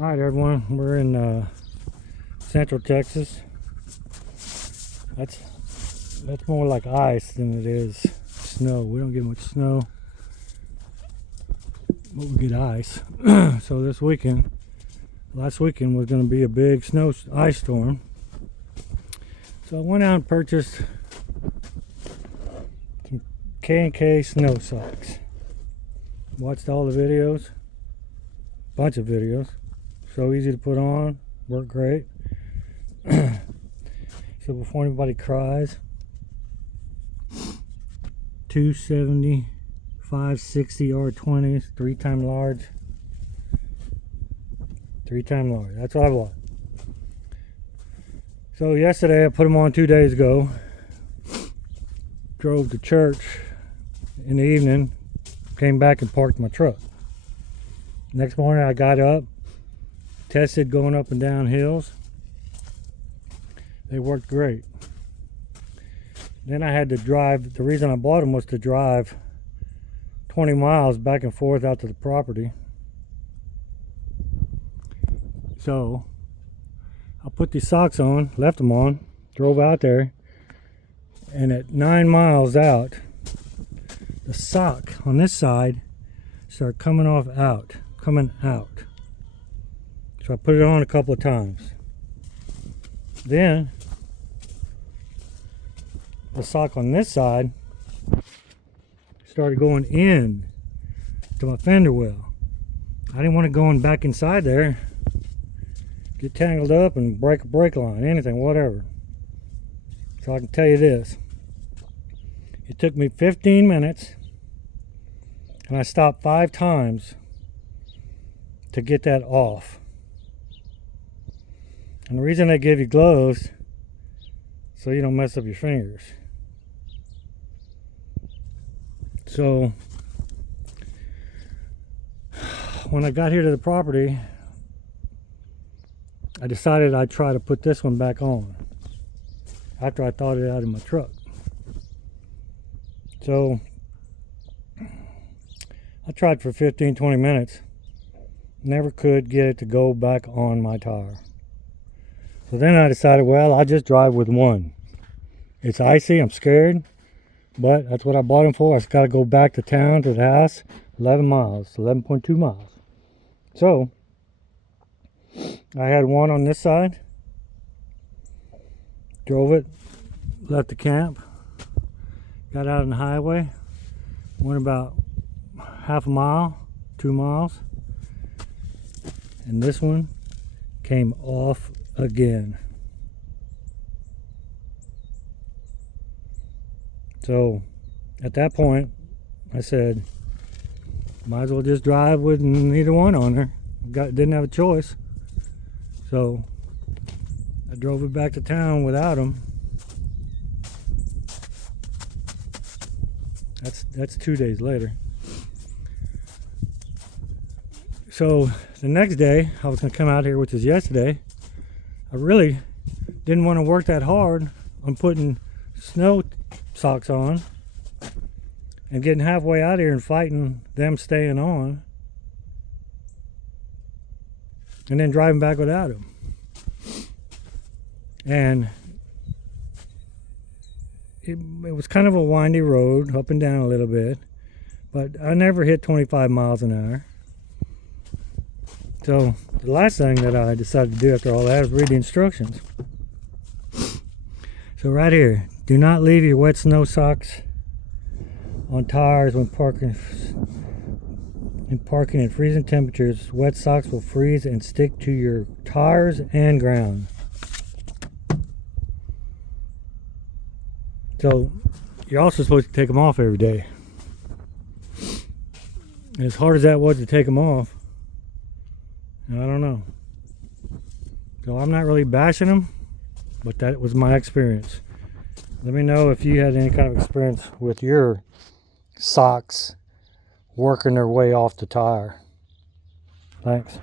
All right, everyone, we're in Central Texas. That's more like ice than it is snow. We don't get much snow, but we get ice. So this weekend, last weekend was going to be a big ice storm. So I went out and purchased some K&K snow socks. Watched all the videos, bunch of videos. So easy to put on, work great. So before anybody cries, 270, 560 R20s, 3-time large. 3-time large, that's what I bought. So yesterday, I put them on 2 days ago. Drove to church in the evening, came back and parked my truck. Next morning I got up, tested going up and down hills. They worked great. Then I had to drive. The reason I bought them was to drive 20 miles back and forth out to the property. So I put these socks on, left them on, drove out there, and at 9 miles out, the sock on this side started coming out. So I put it on a couple of times. Then the sock on this side started going in to my fender well. I didn't want it going back inside there, get tangled up and break a brake line, anything, whatever. So I can tell you this, it took me 15 minutes and I stopped 5 times to get that off. And the reason they give you gloves, so you don't mess up your fingers. So when I got here to the property, I decided I'd try to put this one back on after I thawed it out of my truck. So I tried for 15-20 minutes, never could get it to go back on my tire. So then I decided, well, I'll just drive with one. It's icy, I'm scared, but that's what I bought them for. I just got to go back to town, to the house, 11 miles, 11.2 miles. So I had one on this side, drove it, left the camp, got out on the highway, went about half a mile, 2 miles, and this one came off again. So at that point I said, might as well just drive with neither one on there. Didn't have a choice. So I drove it back to town without them. That's 2 days later. So the next day I was going to come out here, which is yesterday. I really didn't want to work that hard on putting snow socks on and getting halfway out here and fighting them staying on and then driving back without them. And it was kind of a windy road, up and down a little bit, but I never hit 25 miles an hour. So the last thing that I decided to do after all that was read the instructions. So right here, do not leave your wet snow socks on tires when parking in freezing temperatures. Wet socks will freeze and stick to your tires and ground. So you're also supposed to take them off every day. And as hard as that was to take them off, I don't know. So I'm not really bashing them, but that was my experience. Let me know if you had any kind of experience with your socks working their way off the tire. Thanks.